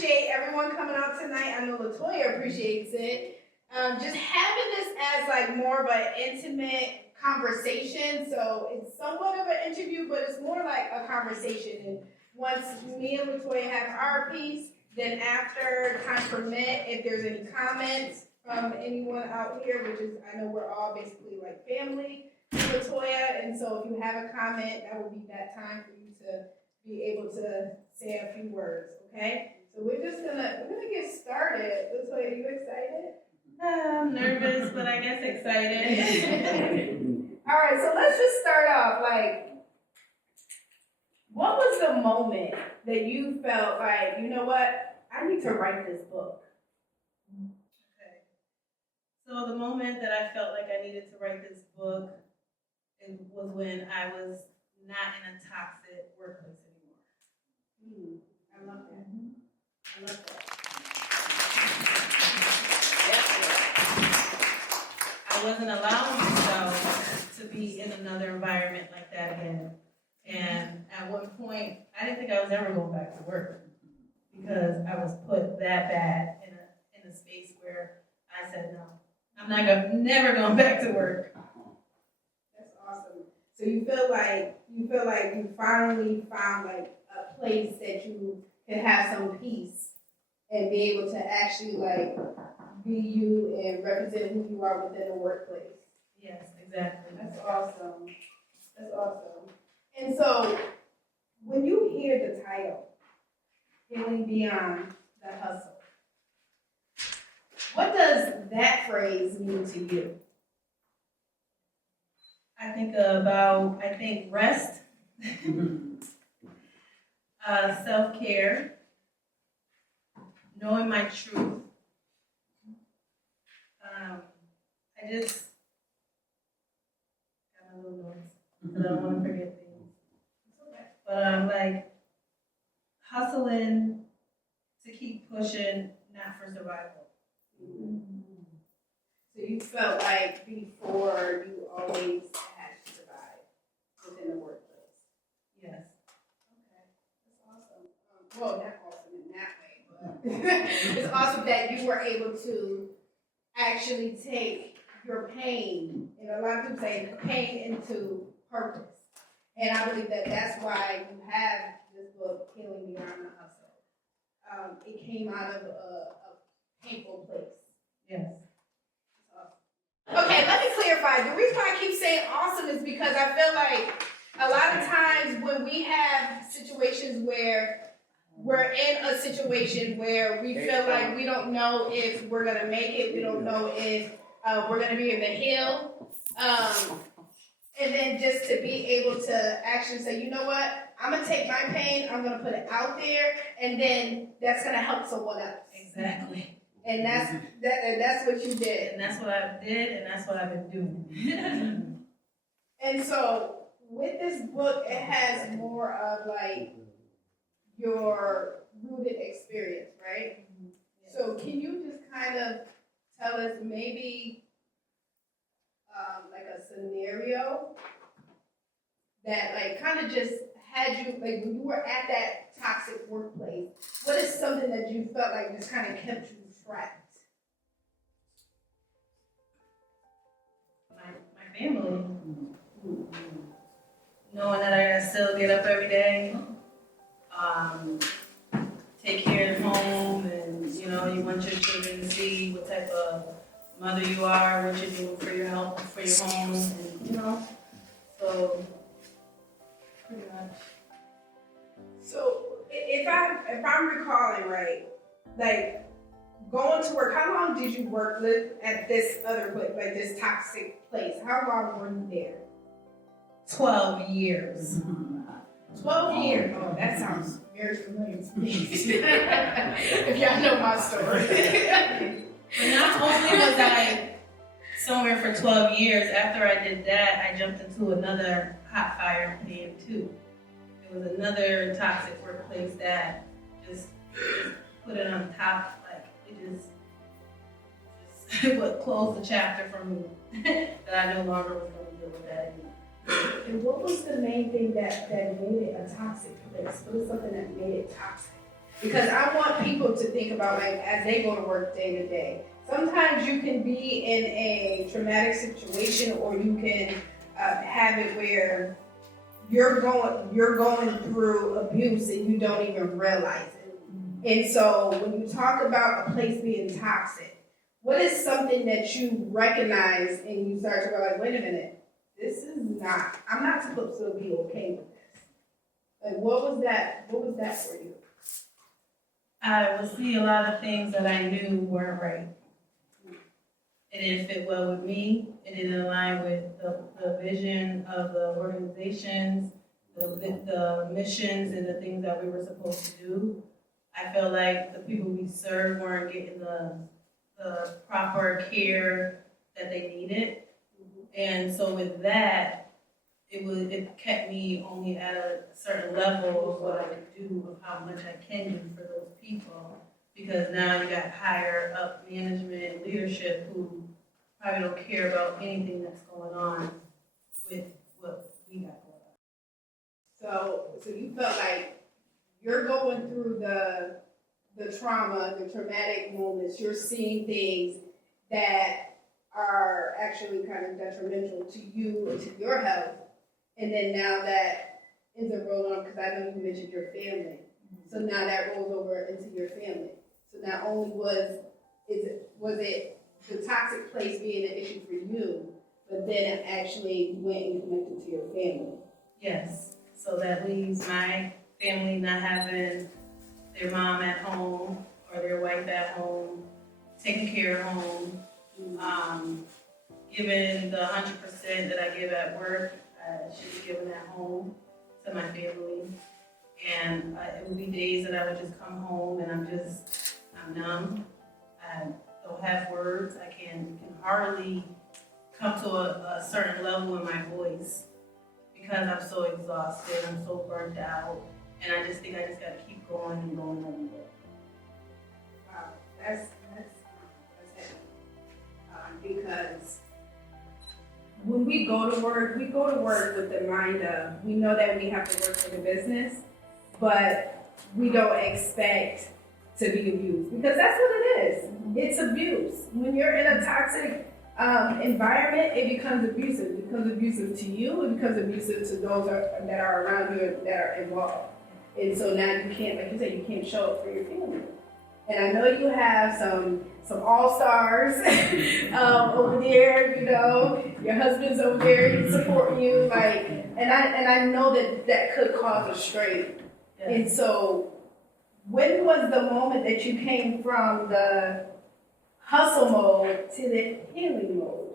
appreciate everyone coming out tonight. I know LaToya appreciates it. Just having this as like more of an intimate conversation. So it's somewhat of an interview, but it's more like a conversation. And once me and LaToya have our piece, then after time permit, if there's any comments from anyone out here, which is, I know we're all basically like family with LaToya, and so if you have a comment, that will be that time for you to be able to say a few words, okay? So we're gonna get started. LaToya, you excited? I'm nervous, but I guess excited. All right, so let's just start off. Like, what was the moment that you felt like, you know what, I need to write this book? Okay. So the moment that I felt like I needed to write this book was when I was not in a toxic workplace anymore. I love that. I love that. I wasn't allowing myself to be in another environment like that again. And at one point, I didn't think I was ever going back to work because I was put that bad in a space where I said no. I'm never going back to work. That's awesome. So you feel like you finally found like a place that you can have some peace and be able to actually like be you and represent who you are within the workplace. Yes, exactly. That's awesome. That's awesome. And so when you hear the title, Healing Beyond the Hustle, what does that phrase mean to you? I think rest, self-care, knowing my truth. I just got my little noise because I don't want to forget things. But I'm like hustling to keep pushing, not for survival. So you felt like before you always had to survive within the workplace? Yes. Okay, that's awesome. Well, not awesome in that way, but it's awesome that you were able to actually take your pain, and a lot of people say pain into purpose. And I believe that that's why you have this book, Healing Beyond the Hustle. It came out of a painful place. Yes. Okay, let me clarify. The reason why I keep saying awesome is because I feel like a lot of times when we have situations where we're in a situation where we feel like we don't know if we're going to make it, we don't know if we're going to be able to heal, and then just to be able to actually say, you know what, I'm going to take my pain, I'm going to put it out there, and then that's going to help someone else. Exactly. And that's what you did. And that's what I did, and that's what I've been doing. And so with this book, it has more of like your rooted experience, right? Yes. So can you just kind of tell us maybe like a scenario that like kind of just had you, like when you were at that toxic workplace, what is something that you felt like just kind of kept you trapped? My family. Knowing that I gotta still get up every day, take care of home, and you want your children to see what type of mother you are, what you're doing for your health, for your home, and so pretty much. So if I'm recalling right, like going to work, how long did you work at this other place, like this toxic place? How long were you there? 12 years. 12 years. Oh, that sounds very familiar to me. If y'all know my story. But not only was I somewhere for 12 years, after I did that, I jumped into another hot fire pan too. It was another toxic workplace that just put it on top, like it just would close the chapter for me that I no longer was going to deal with that anymore. And what was the main thing that made it a toxic place? What was something that made it toxic? Because I want people to think about, like, as they go to work day to day. Sometimes you can be in a traumatic situation, or you can have it where you're going through abuse and you don't even realize it. And so when you talk about a place being toxic, what is something that you recognize and you start to realize, wait a minute, I'm not supposed to be okay with this. Like, what was that for you? I would see a lot of things that I knew weren't right. It didn't fit well with me. It didn't align with the vision of the organizations, the missions, and the things that we were supposed to do. I felt like the people we served weren't getting the proper care that they needed. And so with that, it kept me only at a certain level of what I could do, of how much I can do for those people. Because now you got higher up management, leadership who probably don't care about anything that's going on with what we got going on. So you felt like you're going through the trauma, the traumatic moments, you're seeing things that are actually kind of detrimental to you and to your health. And then now that ends up rolling on, because I know you mentioned your family. So now that rolls over into your family. So not only was it the toxic place being an issue for you, but then it actually went and connected to your family. Yes. So that leaves my family not having their mom at home or their wife at home, taking care of home, giving the 100% that I give at work, she's giving at home to my family. And it would be days that I would just come home and I'm numb. I don't have words. I can hardly come to a certain level in my voice because I'm so exhausted, I'm so burnt out, and I just think I just gotta keep going and going every day. Wow, that's heavy. Because when we go to work with the mind of, we know that we have to work for the business, but we don't expect to be abused, because that's what it is. It's abuse. When you're in a toxic environment, it becomes abusive. It becomes abusive to you. It becomes abusive to those that are around you that are involved. And so now you can't, like you said, you can't show up for your family. And I know you have some all-stars over there, you know, your husband's over there supporting you, like, and I know that could cause a strain. Yes. And so when was the moment that you came from the hustle mode to the healing mode?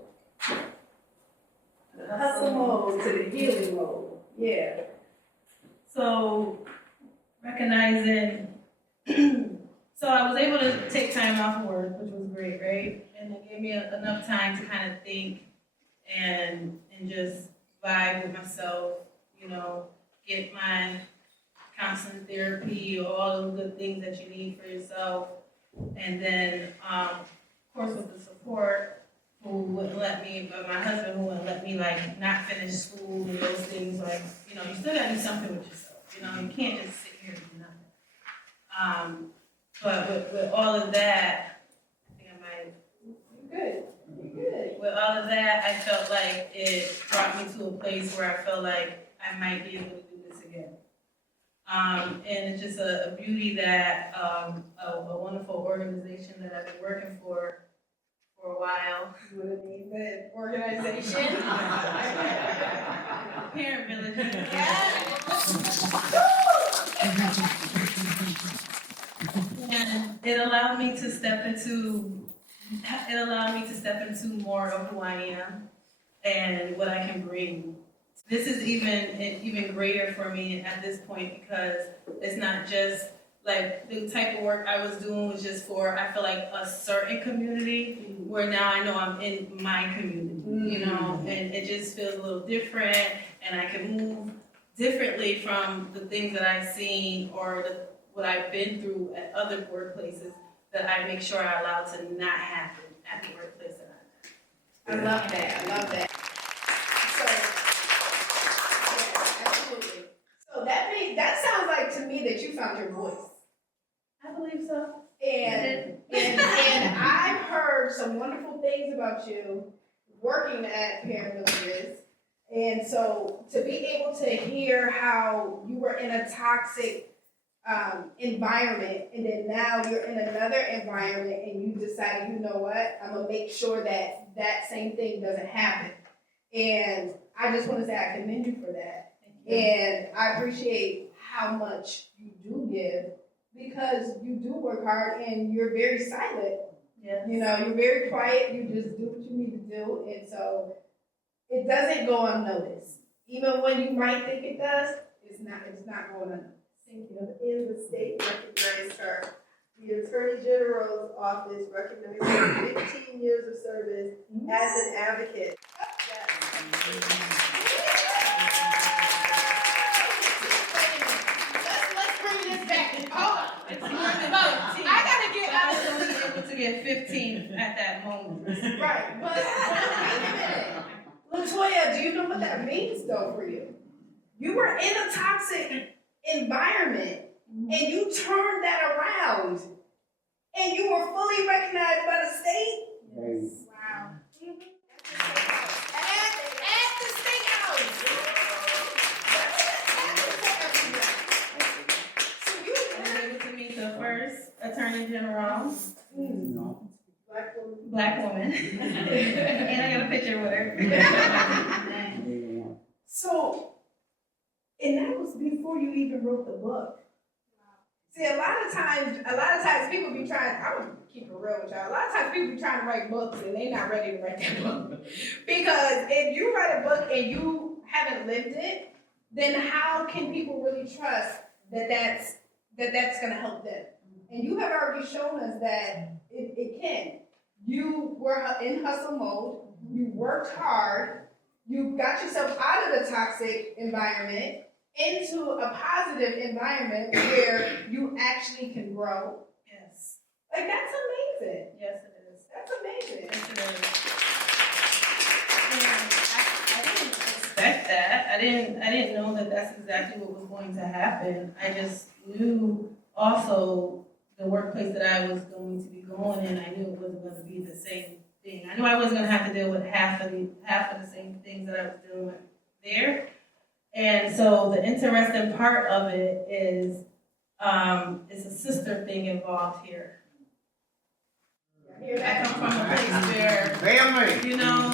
The hustle mode to the healing mode. Yeah. So recognizing, so I was able to take time off of work, which was great, right? And it gave me enough time to kind of think and just vibe with myself, you know, get my counseling therapy, all the good things that you need for yourself. And then, of course, with the support, who wouldn't let me, but my husband who wouldn't let me, like, not finish school and those things, like, you know, you still gotta do something with yourself, you know, you can't just sit here and do nothing. But with all of that, I think I might. Good. With all of that, I felt like it brought me to a place where I felt like I might be able to do this again. And it's just a beauty that a wonderful organization that I've been working for a while. You want to name the organization? Parent Village. And it allowed me to step into more of who I am and what I can bring. This is even greater for me at this point, because it's not just like the type of work I was doing was just for, I feel like, a certain community, where now I know I'm in my community, you know, and it just feels a little different, and I can move differently from the things that I've seen or what I've been through at other workplaces, that I make sure I allow to not happen at the workplace that I'm at. I love that. So, yeah, absolutely. So that sounds like to me that you found your voice. I believe so. And I've heard some wonderful things about you working at Parent Villages. And so to be able to hear how you were in a toxic environment, and then now you're in another environment, and you decided, you know what, I'm gonna make sure that that same thing doesn't happen. And I just want to say I commend you for that. And I appreciate how much you do give, because you do work hard and you're very silent. Yes. You know, you're very quiet. You just do what you need to do, and so it doesn't go unnoticed. Even when you might think it does, it's not going unnoticed. Thank you. And the state recognized her. The Attorney General's office recognized her 15 years of service as an advocate. Let's bring this back. Hold on. It's more than 15. I was only able to get 15 at that moment. Right, but wait a minute. LaToya, do you know what that means though for you? You were in a toxic environment and you turned that around and you were fully recognized by the state. Yes. Wow. At the state house. So you I was able to meet the first Attorney General, Black woman. And I got a picture with her. So, and that was before you even wrote the book. See, a lot of times people be trying, I'm gonna keep it real with y'all. A lot of times people be trying to write books and they're not ready to write that book. Because if you write a book and you haven't lived it, then how can people really trust that that's gonna help them? And you have already shown us that it can. You were in hustle mode, you worked hard, you got yourself out of the toxic environment into a positive environment where you actually can grow. Yes. Like, that's amazing. Yes, it is. That's amazing. Yes, it is. And I didn't expect that. I didn't know that that's exactly what was going to happen. I just knew also the workplace that I was going to be going in, I knew it wasn't going to be the same thing. I knew I wasn't going to have to deal with half of the same things that I was dealing with there. And so the interesting part of it is it's a sister thing involved here. I come from a place where, Family. you know,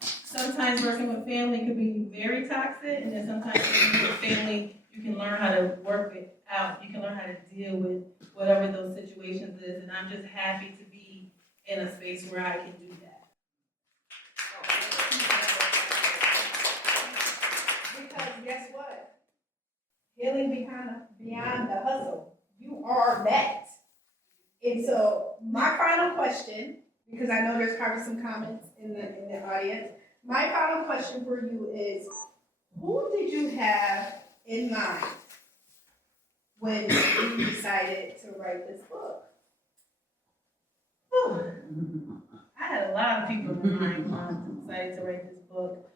sometimes working with family could be very toxic, and then sometimes working with family, you can learn how to work it out. You can learn how to deal with whatever those situations is, and I'm just happy to be in a space where I can do that. Because guess what? Healing beyond the hustle. You are that. And so my final question, because I know there's probably some comments in the audience, my final question for you is, who did you have in mind when you decided to write this book? Whew. I had a lot of people in mind when I decided to write this book.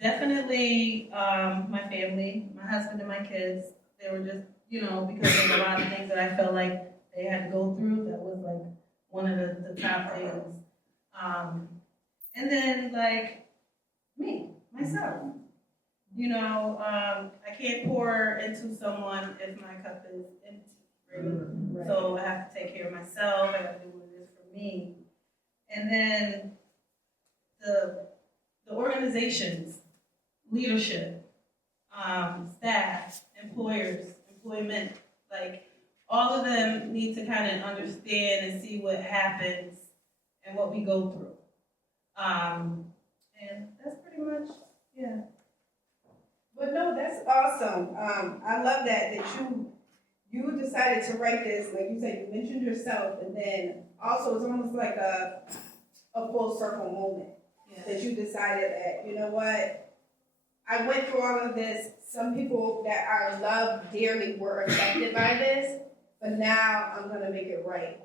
Definitely my family, my husband and my kids. They were just, you know, because there's a lot of things that I felt like they had to go through. That was like one of the top things. And then like me, myself. You know, I can't pour into someone if my cup is empty, right? So I have to take care of myself. I got to do what it is for me. And then the organizations, leadership, staff, employers, employment, like all of them need to kind of understand and see what happens and what we go through. And that's pretty much, yeah. But no, that's awesome. I love that you decided to write this, like you said, you mentioned yourself, and then also it's almost like a full circle moment. Yeah. That you decided that, you know what, I went through all of this. Some people that I love dearly were affected by this, but now I'm gonna make it right.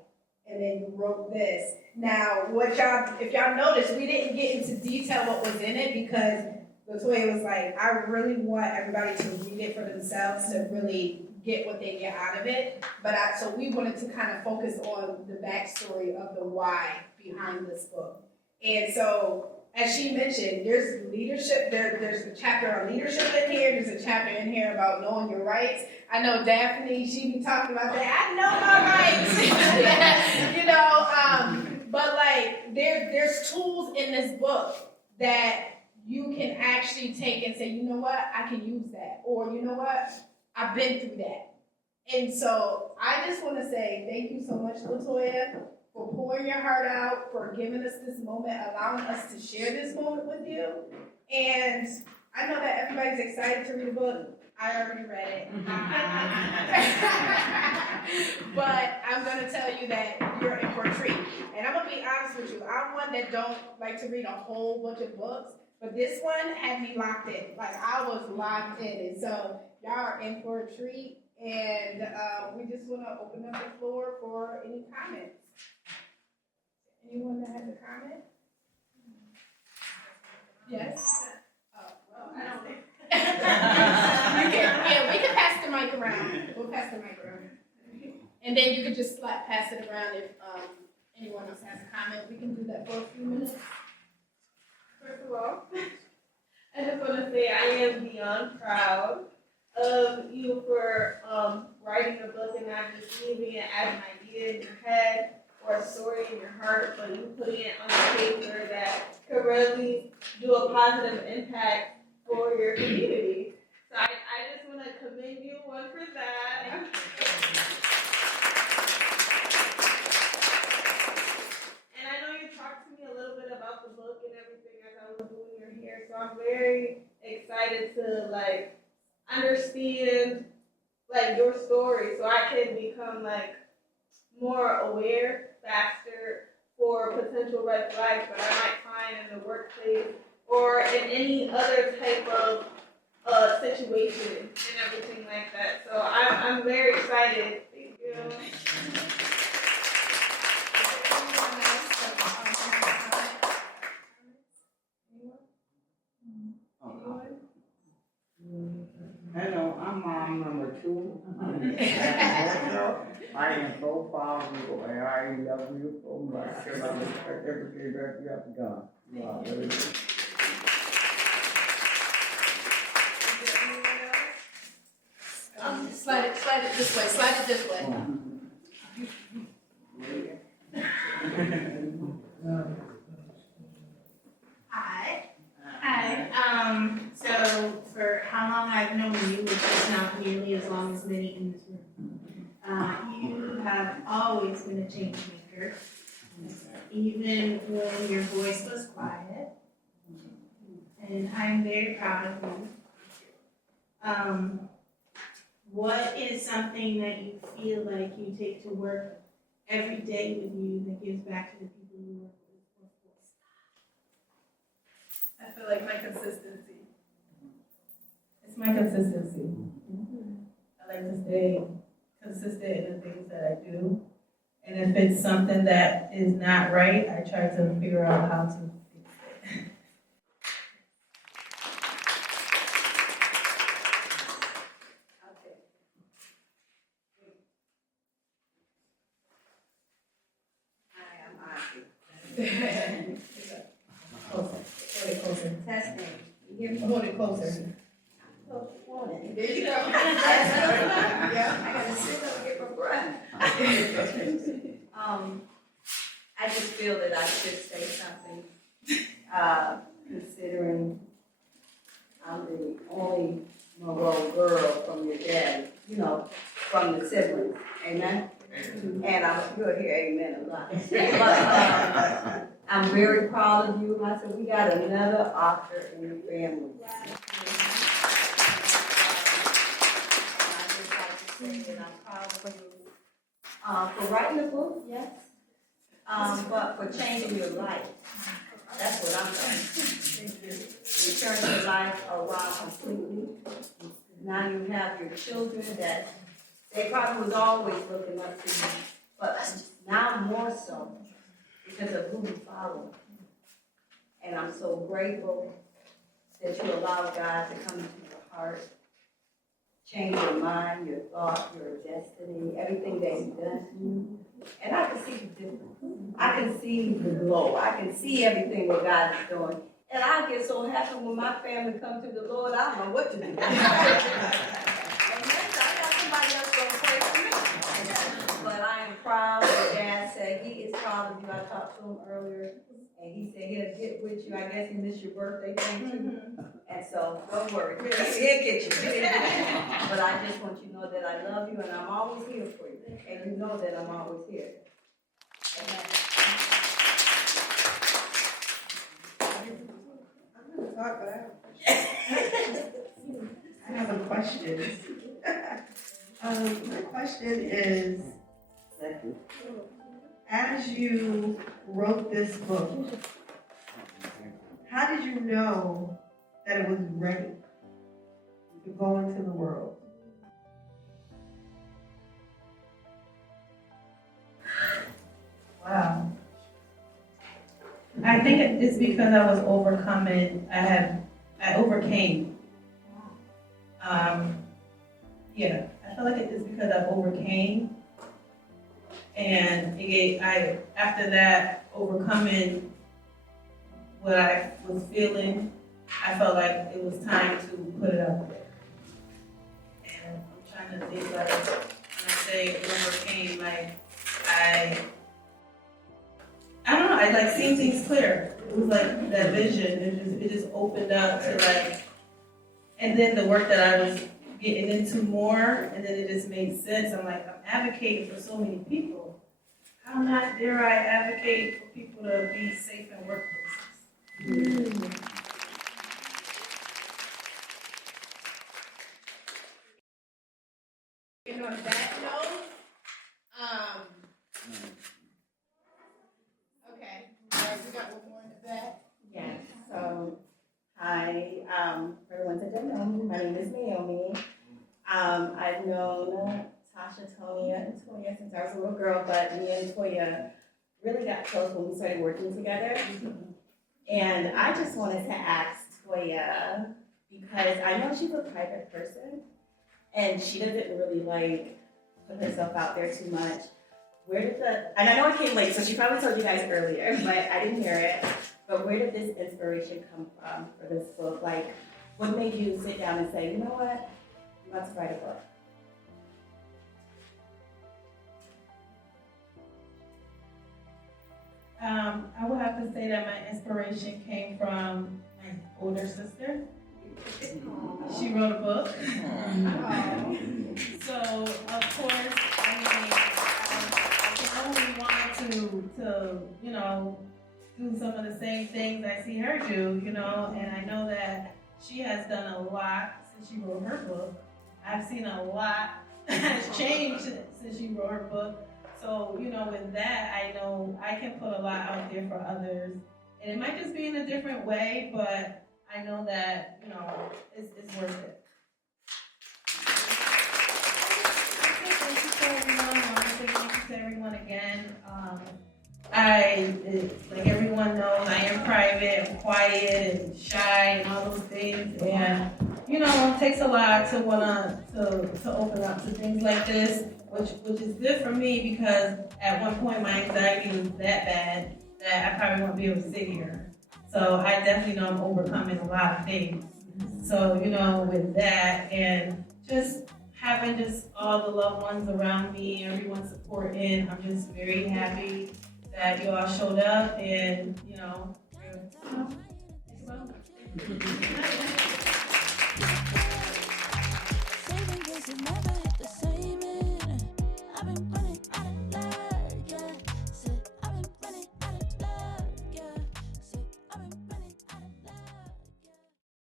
And then you wrote this. Now, if y'all notice, we didn't get into detail what was in it because LaToya was like, I really want everybody to read it for themselves to really get what they get out of it. So we wanted to kind of focus on the backstory of the why behind this book. And so, as she mentioned, there's leadership, there's a chapter on leadership in here, there's a chapter in here about knowing your rights. I know Daphne, she be talking about that, I know my rights, you know, but like, there's tools in this book that you can actually take and say, you know what, I can use that, or you know what, I've been through that. And so I just want to say thank you so much, LaToya, for pouring your heart out, for giving us this moment, allowing us to share this moment with you. And I know that everybody's excited to read the book. I already read it. But I'm going to tell you that you're in for a treat. And I'm going to be honest with you. I'm one that don't like to read a whole bunch of books. But this one had me locked in. Like, I was locked in. And so y'all are in for a treat. And we just want to open up the floor for any comments. Anyone that has a comment? Yes? Oh, well, I don't know. We can pass the mic around. We'll pass the mic around. And then you can just pass it around if anyone else has a comment. We can do that for a few minutes. First of all, I just want to say I am beyond proud of you for writing a book and not just leaving it as an idea in your head or a story in your heart, but you putting it on a paper that could really do a positive impact for your community. So I just want to commend you one for that. And I know you talked to me a little bit about the book and everything as I was doing your hair, so I'm very excited to like understand like your story so I can become like more aware faster for potential red flags that I might find in the workplace or in any other type of situation and everything like that. So I'm very excited. Thank you. Hello, I'm mom number 2. I am so proud of you, and I love you so much, and I respect everything that you have done. Wow, really good. Slide it this way. Slide it this way. Hi. So for how long I've known you, which is not nearly as long as many in this room, you have always been a change maker, even when your voice was quiet. And I'm very proud of you. What is something that you feel like you take to work every day with you that gives back to the people you work with? I feel like my consistency. It's my consistency. I like to stay consistent in the things that I do. And if it's something that is not right, I try to figure out how to fix it. Closer. Testing. You hear me? Hold it closer. There you go. I gotta sit up and get my breath. I just feel that I should say something, considering I'm the only Monroe girl from your dad, you know, from the siblings, amen? And you'll hear amen a lot. But I'm very proud of you. I said, we got another author in the family. That I'm proud of you for writing a book, yes, but for changing your life. That's what I'm doing. You turned your life around completely. Now you have your children that they probably was always looking up to you, but now more so because of who you follow. And I'm so grateful that you allow God to come into your heart change your mind, your thought, your destiny, everything that He does to you. And I can see the difference. I can see the glow. I can see everything what God is doing. And I get so happy when my family come to the Lord, I don't know what to do. And next I got somebody else going to pray for me. But I am proud that Dad said he is proud of you. I talked to him earlier, and he said he'll get with you. I guess he missed your birthday thing too. And so, don't worry, he'll get you. But I just want you to know that I love you, and I'm always here for you. And you know that I'm always here. Amen. Talk, but I have a question. My question is, as you wrote this book, how did you know that it was ready to go into the world? Wow. I think it's because I was overcoming, I overcame. Yeah, I feel like it's because I overcame. And after that, overcoming what I was feeling, I felt like it was time to put it out there. And I'm trying to think, like, when I say overcame, like, I don't know, I like seeing things clear. It was like that vision, it just opened up to like, and then the work that I was getting into more, and then it just made sense. I'm like, I'm advocating for so many people. How not dare I advocate for people to be safe in workplaces? And on that note, okay, we got one more in the back. Yes, so, hi, for the ones that don't know me, my name is Naomi. I've known Tasha, Tonya, and Toya since I was a little girl, but me and Toya really got close when we started working together. And I just wanted to ask Toya, because I know she's a private person, and she doesn't really like put herself out there too much. And I know I came late, so she probably told you guys earlier, but I didn't hear it. But where did this inspiration come from for this book? Like, what made you sit down and say, you know what, I'm about to write a book? I would have to say that my inspiration came from my older sister. She wrote a book. So, of course, I can only want to, you know, do some of the same things I see her do, you know, and I know that she has done a lot since she wrote her book. I've seen a lot has changed since she wrote her book. So, you know, with that, I know I can put a lot out there for others. And it might just be in a different way, but I know that, you know, it's worth it. Thank you to everyone. I want to say thank you to everyone again. Like everyone knows, I am private and quiet and shy and all those things. And, you know, it takes a lot to want to open up to things like this, which is good for me because at one point my anxiety was that bad that I probably won't be able to sit here. So I definitely know I'm overcoming a lot of things. So, you know, with that and just having just all the loved ones around me, everyone supporting, I'm just very happy that you all showed up and, you know,